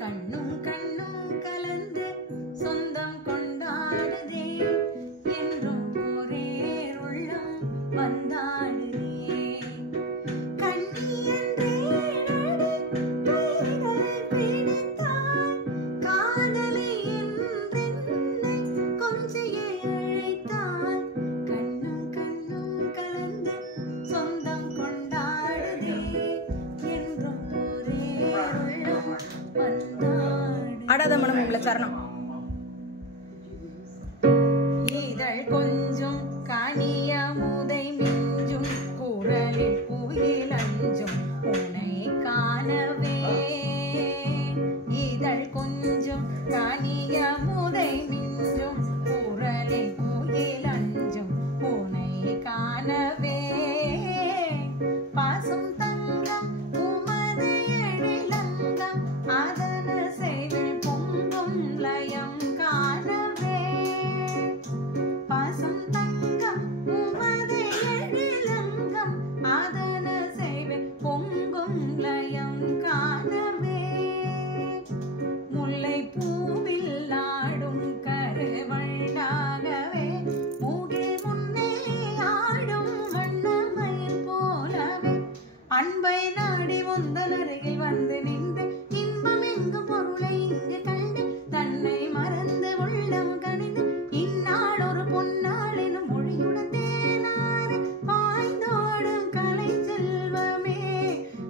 கண்ணும் கண்ணும் கலந்து சொந்தம் கொண்டாடுதே என்றும் ஒரே உள்ளம் வந்தாடுதே கண்ணியன்றே பிடித்தாய் காதலை என்றென்னை கொஞ்சியை அழைத்தாய் கண்ணும் கண்ணும் கலந்து சொந்தம் கொண்டாடுதே என்றும் ஒரே உள்ளம் ஆடாத மனம் உள்ள சரணம் இதழ் கொஞ்சம் காணிய முதை மிஞ்சும் குரலில் குயில் அஞ்சும் உன்னை காணவே இதழ் கொஞ்சம் காணிய முதை மிஞ்சும் குரலில் குயில் அஞ்சும் உன்னை காணவே பாசம் தங்கம் உமது எழிலங்கம் அதன செய்வில் பொங்கும் லயம் காணவே பாசம் தங்கம் உமது எழிலங்கம் அதன செய்வில் பொங்கும் லயம் காணவே முல்லை பூவில் ஆடும் கருவண்டாகவே மூகில் முன்னே ஆடும் வண்ணமயில் போலவே அன்பை நாடி முந்தல் அருகில் வந்து நின்று இன்பம் எங்கு பொருளை இங்கு கண்டு தன்னை மறந்து உள்ளம் கணிந்து இந்நாள் ஒரு பொன்னாள் எனும் மொழியுடன் தேனாறு பாய்ந்தோடும் கலை செல்வமே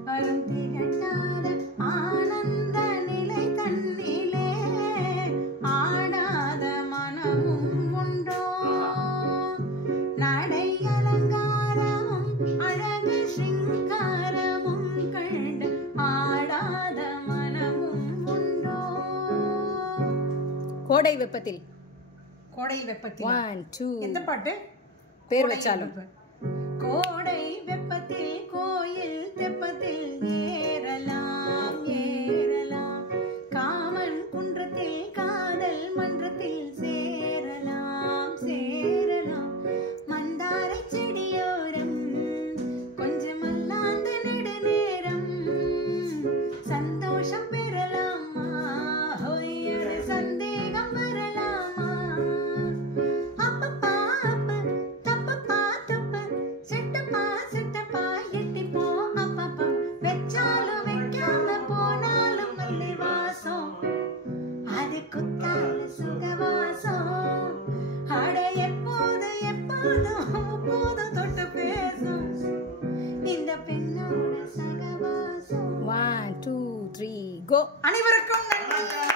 வரும் திகட்டாத ஆனந்த நிலை தன்னிலே ஆடாத மனமும் உண்டோ நடை அலங்காரமும் அழகு சிங்காரமும் கண்டு ஆடாத மனமும் உண்டோ கோடை வெப்பத்தில் 1 2 எந்த பாட்டு பேர் வச்சாலும் கோடை வெப்பத்தில் கோயில் தெப்பத்தில் ஏறலாம் ஏறலாம் காமன் குன்றத்தில் காதல் மன்றத்தில் சேரலாம் சேரலாம் மந்தார செடியோரம் கொஞ்சம் அல்லாந்த நெடுநேரம் சந்தோஷம் பெறலாமா ஹொய்யட சந்தேகம் வரலாமா அப்பப்பா அப்ப தப்பப்பா தப்ப சிட்டப்பா சிட்டப்பா எட்டிப்போ அப்பப்பா வெச்சாலும் வைக்காம போனாலும் மல்லி வாசம் அது குத்தால சுகவாசம் அட எப்போது எப்போதும் எப்போதும் தொட்டு பேசும் இந்த பெண்ணோட சகவாசம் 1 2 3 கோ அனைவருக்கும் நன்றி.